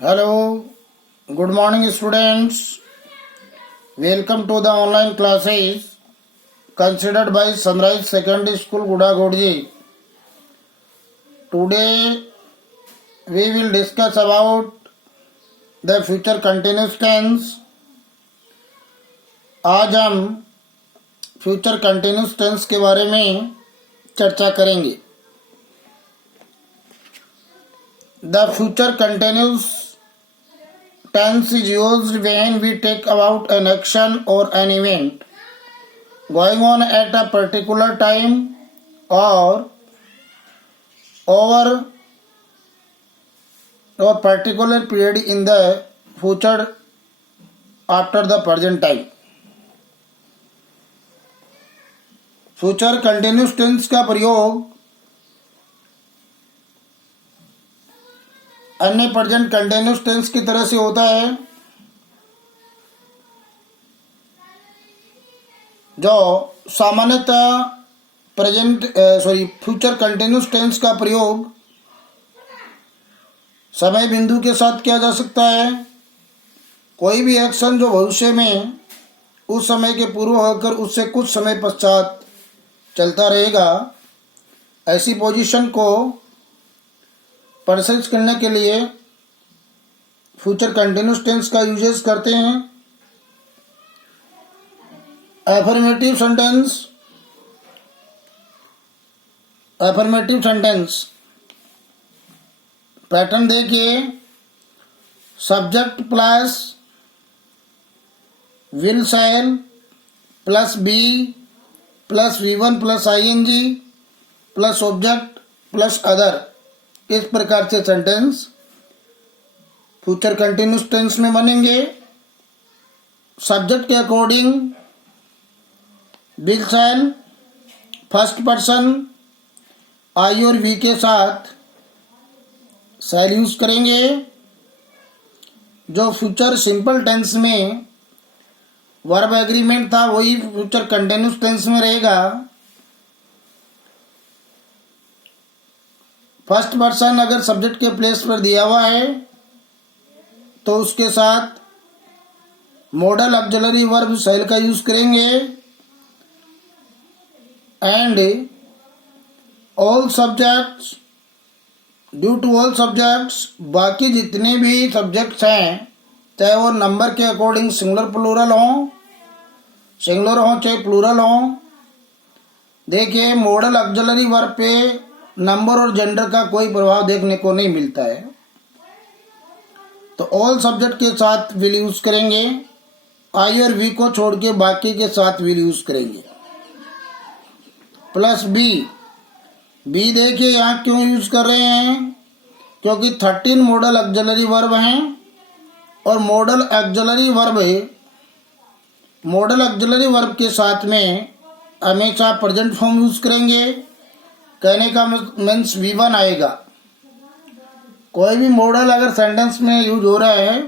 Hello, good morning students. Welcome to the online classes considered by Sunrise Secondary School Gudagodji. Today we will discuss about the future continuous tense. आज हम future continuous tense के बारे में चर्चा करेंगे. The future continuous tense is used when we talk about an action or an event going on at a particular time or over or particular period in the future after the present time. Future continuous tense का प्रयोग अन्य present continuous tense की तरह से होता है, जो सामान्यतः फ्यूचर कंटिन्यूस टेंस का प्रयोग समय बिंदु के साथ किया जा सकता है. कोई भी एक्शन जो भविष्य में उस समय के पूर्व होकर उससे कुछ समय पश्चात चलता रहेगा, ऐसी पोजीशन को परसेंट करने के लिए फ्यूचर कंटिन्यूस टेंस का यूजेस करते हैं. अफर्मेटिव सेंटेंस पैटर्न देखिए. Subject plus will shall plus be plus V1 plus ING plus object plus other, इस प्रकार से सेंटेंस फ्यूचर कंटिन्यूस टेंस में बनेंगे. सब्जेक्ट के according will shell first person I और वी के साथ शैल यूज करेंगे. जो फ्यूचर सिंपल टेंस में वर्ब एग्रीमेंट था वही फ्यूचर कंटिन्यूस टेंस में रहेगा. फर्स्ट पर्सन अगर सब्जेक्ट के प्लेस पर दिया हुआ है तो उसके साथ मॉडल ऑक्सिलरी वर्ब शैल का यूज करेंगे. And all subjects, due to all subjects, बाकी जितने भी सब्जेक्ट्स हैं चाहे वो नंबर के अकॉर्डिंग सिंगुलर प्लूरल हो चाहे प्लूरल हो. देखिए, मॉडल ऑक्सिलरी वर्ब पे नंबर और जेंडर का कोई प्रभाव देखने को नहीं मिलता है, तो ऑल सब्जेक्ट के साथ विल यूज करेंगे. आई और वी को छोड़ के बाकी के साथ विल यूज करेंगे. प्लस बी देखिए यहाँ क्यों यूज कर रहे हैं, क्योंकि 13 मॉडल ऑक्सिलरी वर्ब हैं और मॉडल ऑक्सिलरी वर्ब के साथ में हमेशा प्रेजेंट फॉर्म यूज करेंगे. कहने का मीन्स V1 आएगा. कोई भी मॉडल अगर सेंटेंस में यूज हो रहा है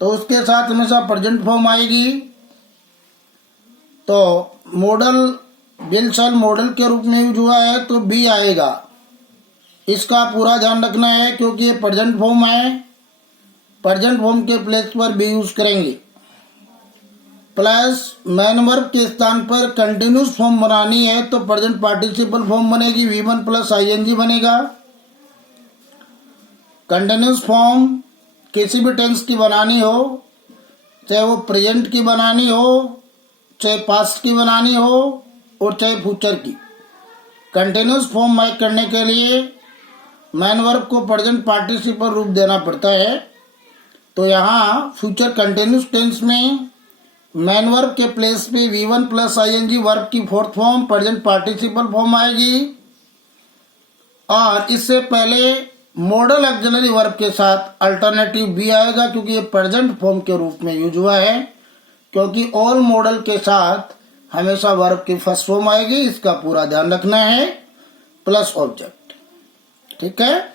तो उसके साथ हमेशा प्रेजेंट फॉर्म आएगी. तो मॉडल विल शैल मॉडल के रूप में यूज हुआ है तो बी आएगा. इसका पूरा ध्यान रखना है क्योंकि ये प्रेजेंट फॉर्म है. प्रेजेंट फॉर्म के प्लेस पर बी यूज करेंगे. प्लस मैन वर्ब के स्थान पर कंटिन्यूस फॉर्म बनानी है तो प्रेजेंट पार्टिसिपल फॉर्म बनेगी. V1 प्लस ING बनेगा. कंटिन्यूस फॉर्म किसी भी टेंस की बनानी हो, चाहे वो प्रेजेंट की बनानी हो, चाहे पास्ट की बनानी हो और चाहे फ्यूचर की, कंटिन्यूस फॉर्म मेक करने के लिए मैन वर्ब को प्रेजेंट पार्टिसिपल रूप देना पड़ता है. तो यहाँ फ्यूचर कंटिन्यूस टेंस में मैन वर्ब के प्लेस पे V1 प्लस ING वर्ब की fourth form present participle form आएगी. और इससे पहले मॉडल ऑक्सिलरी वर्ब के साथ अल्टरनेटिव बी आएगा क्योंकि ये प्रेजेंट फॉर्म के रूप में यूज हुआ है. क्योंकि ऑल मॉडल के साथ हमेशा वर्ब की फर्स्ट फॉर्म आएगी, इसका पूरा ध्यान रखना है. प्लस ऑब्जेक्ट, ठीक है.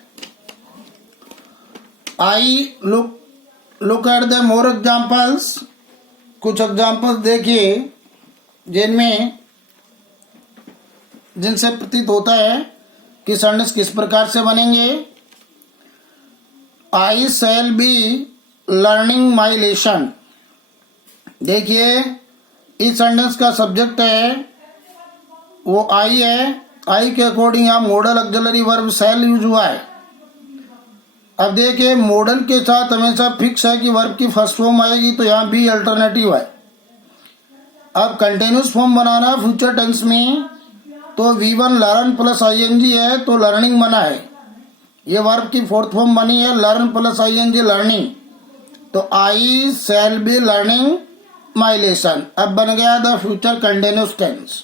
I look at the more examples. कुछ एग्जाम्पल्स देखिए जिनसे प्रतीत होता है कि सेंटेंस किस प्रकार से बनेंगे. I shall be learning my lesson. देखिए इस सेंटेंस का सब्जेक्ट है वो आई है। आई के अकॉर्डिंग यहाँ model auxiliary verb shall use हुआ है। अब देखिए मॉडल के साथ हमेशा फिक्स है कि वर्ब की फर्स्ट फॉर्म आएगी, तो यहाँ बी अल्टरनेटिव है। अब कंटिन्यूस फॉर्म बनाना फ्यूचर टेंस में, तो V1 लर्न प्लस ING है तो लर्निंग बना है। ये वर्ब की फोर्थ फॉर्म बनी है लर्न प्लस ING लर्निंग, तो I shall be learning my lesson. अब बन गया the future continuous tense.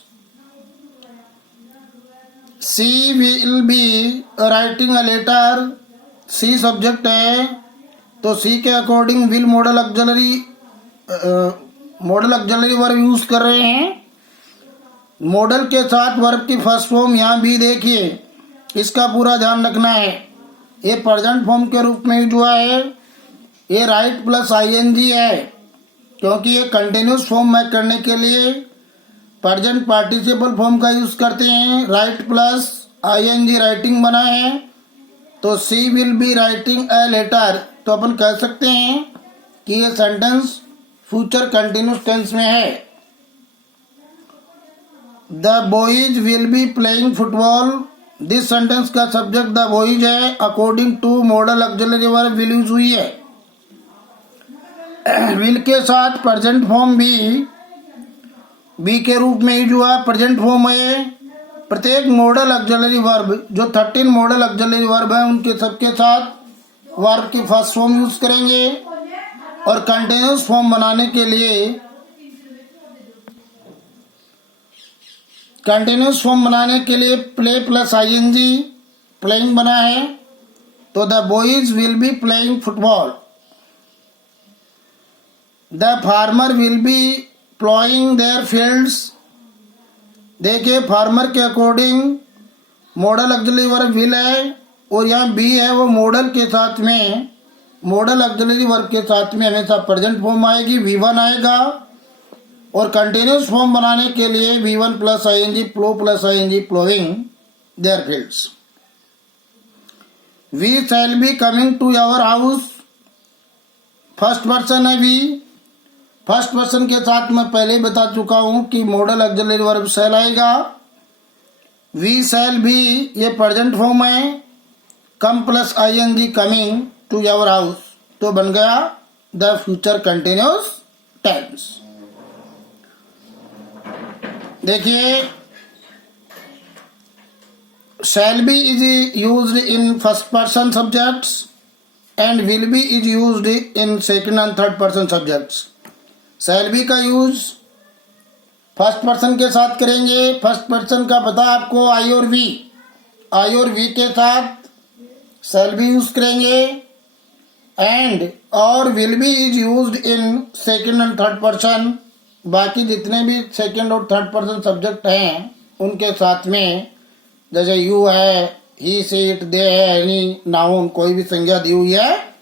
She will be writing a letter, she subject है तो सी के according will modal auxiliary verb use कर रहे हैं। मॉडल के साथ वर्ब की फर्स्ट फॉर्म यहाँ भी देखिए, इसका पूरा ध्यान रखना है। ये प्रेजेंट फॉर्म के रूप में यूज हुआ है। ये राइट प्लस ING है क्योंकि ये कंटिन्यूस फॉर्म में करने के लिए प्रेजेंट पार्टिसिपल फॉर्म का यूज करते हैं। राइट प्लस ING राइटिंग बना है, तो she will be writing a letter, तो अपन कह सकते हैं कि ये सेंटेंस फ्यूचर कंटिन्यूस टेंस में है। The boys will be playing football, this sentence का सब्जेक्ट द बॉयज है, according to modal auxiliary verb will use हुई है। विल के साथ प्रेजेंट फॉर्म बी के रूप में यूज हुआ। प्रेजेंट फॉर्म है प्रत्येक मॉडल ऑक्सिलरी वर्ब, जो 13 मॉडल ऑक्सिलरी वर्ब है उनके सबके साथ वर्ब की फर्स्ट फॉर्म यूज करेंगे। और कंटिन्यूस फॉर्म बनाने के लिए प्ले प्लस ING प्लेइंग बना है, तो the boys will be playing football. The farmer will be ploughing there fields, देखिए फार्मर के according model auxiliary verb will है और यहाँ बी है वो मॉडल ऑक्सिलरी वर्ब के साथ में हमेशा प्रेजेंट फॉर्म आएगी, V1 आएगा। और कंटिन्यूस फॉर्म बनाने के लिए V1 plus ING plough plus ING ploughing their fields. We shall be coming to our house, first person है वी। फर्स्ट पर्सन के साथ मैं पहले ही बता चुका हूं कि मॉडल ऑक्सिलरी वर्ब शैल आएगा। वी शैल बी ये प्रेजेंट फॉर्म है, come plus ING coming to our house, तो बन गया द फ्यूचर कंटिन्यूस टेंस। देखिए shall be is used in first person subjects and will be is used in second and third person subjects. Shall be का use first person के साथ करेंगे। First person का पता आपको आई और वी के साथ शैल बी यूज करेंगे। एंड और will be is used in second and third person, बाकी जितने भी सेकंड और थर्ड पर्सन सब्जेक्ट हैं उनके साथ में, जैसे यू है, ही से इट दे है, एनी नाउन कोई भी संज्ञा दी हुई है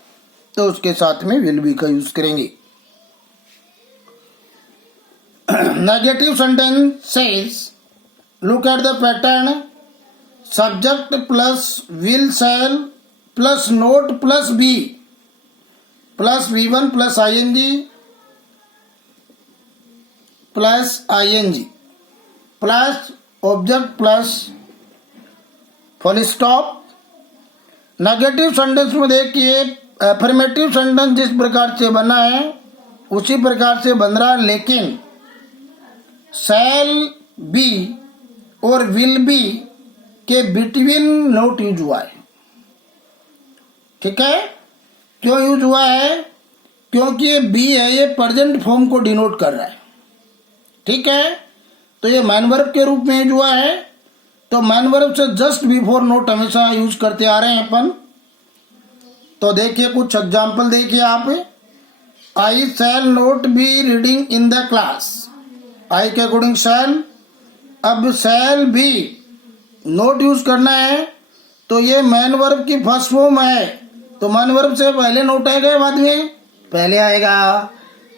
तो उसके साथ में विल बी का यूज करेंगे। Negative sentences, look at the pattern, subject plus will shall plus not plus be plus V1 plus ING plus ING plus object plus full stop. Negative sentence में देखिए affirmative sentence जिस प्रकार से बना है उसी प्रकार से बन रहा है, लेकिन शैल बी और विल बी के बिटवीन नोट यूज हुआ है। ठीक है, क्यों यूज हुआ है? क्योंकि ये बी है, ये प्रेजेंट फॉर्म को डिनोट कर रहा है। ठीक है, तो ये मैन वर्ब के रूप में यूज हुआ है, तो मैन वर्ब से जस्ट बिफोर नोट हमेशा यूज करते आ रहे हैं अपन। तो देखिए कुछ एग्जाम्पल देखिए आप। I shall not be reading in the class, I के अकॉर्डिंग शैल। अब शैल भी नोट यूज करना है तो ये मैन वर्ब की फर्स्ट फॉर्म है, तो मैन वर्ब से पहले नोट आएगा या बाद में? पहले आएगा।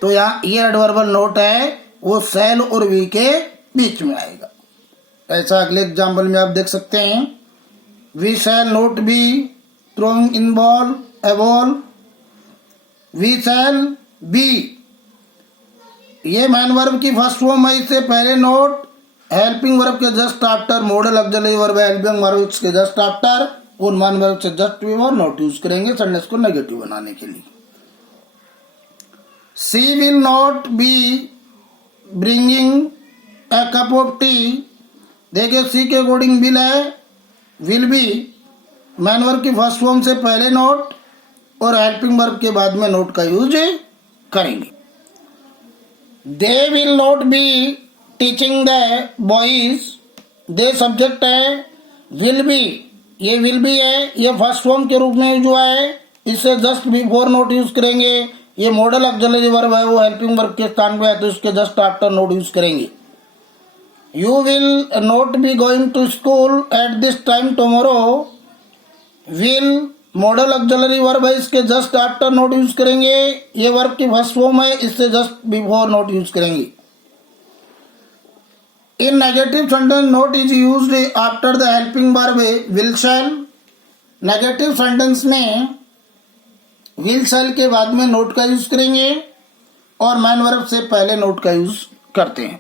तो यहाँ ये एडवर्बल नोट है वो शैल और वी के बीच में आएगा। ऐसा अगले एग्जाम्पल में आप देख सकते हैं। We shall not be throwing in ball, a ball. We shall be, ये मैन वर्ब की फर्स्ट फॉर्म है, इससे पहले नोट, हेल्पिंग वर्ब के just after, modal auxiliary verb है हेल्पिंग वर्ब के जस्ट आफ्टर, और मैन वर्ब से जस्ट बिफोर नोट यूज करेंगे सेंटेंस को नेगेटिव बनाने के लिए। She will not be bringing a cup of tea, देखिए सी के अकॉर्डिंग विल है, विल बी मैन वर्ब की फर्स्ट फॉर्म से पहले नोट और हेल्पिंग वर्ब के बाद में नोट का यूज करेंगे। They will not be teaching the boys, they subject है, विल बी ये विल बी है, ये फर्स्ट फॉर्म के रूप में जो है, इससे जस्ट बिफोर नोट यूज करेंगे। ये मॉडल ऑक्सिलरी वर्ब है, वो हेल्पिंग वर्ब के स्थान पे है तो इसके जस्ट आफ्टर नोट यूज करेंगे। You will not be going to school at this time tomorrow, will modal auxiliary verb है, इसके जस्ट आफ्टर नोट यूज करेंगे। ये वर्ब की फर्स्ट फॉर्म है, इससे जस्ट बिफोर नोट यूज करेंगे। In negative sentence not is used after the helping verb will shall, negative sentence में will shall के बाद में नोट का यूज करेंगे और मैन वर्ब से पहले नोट का यूज करते हैं।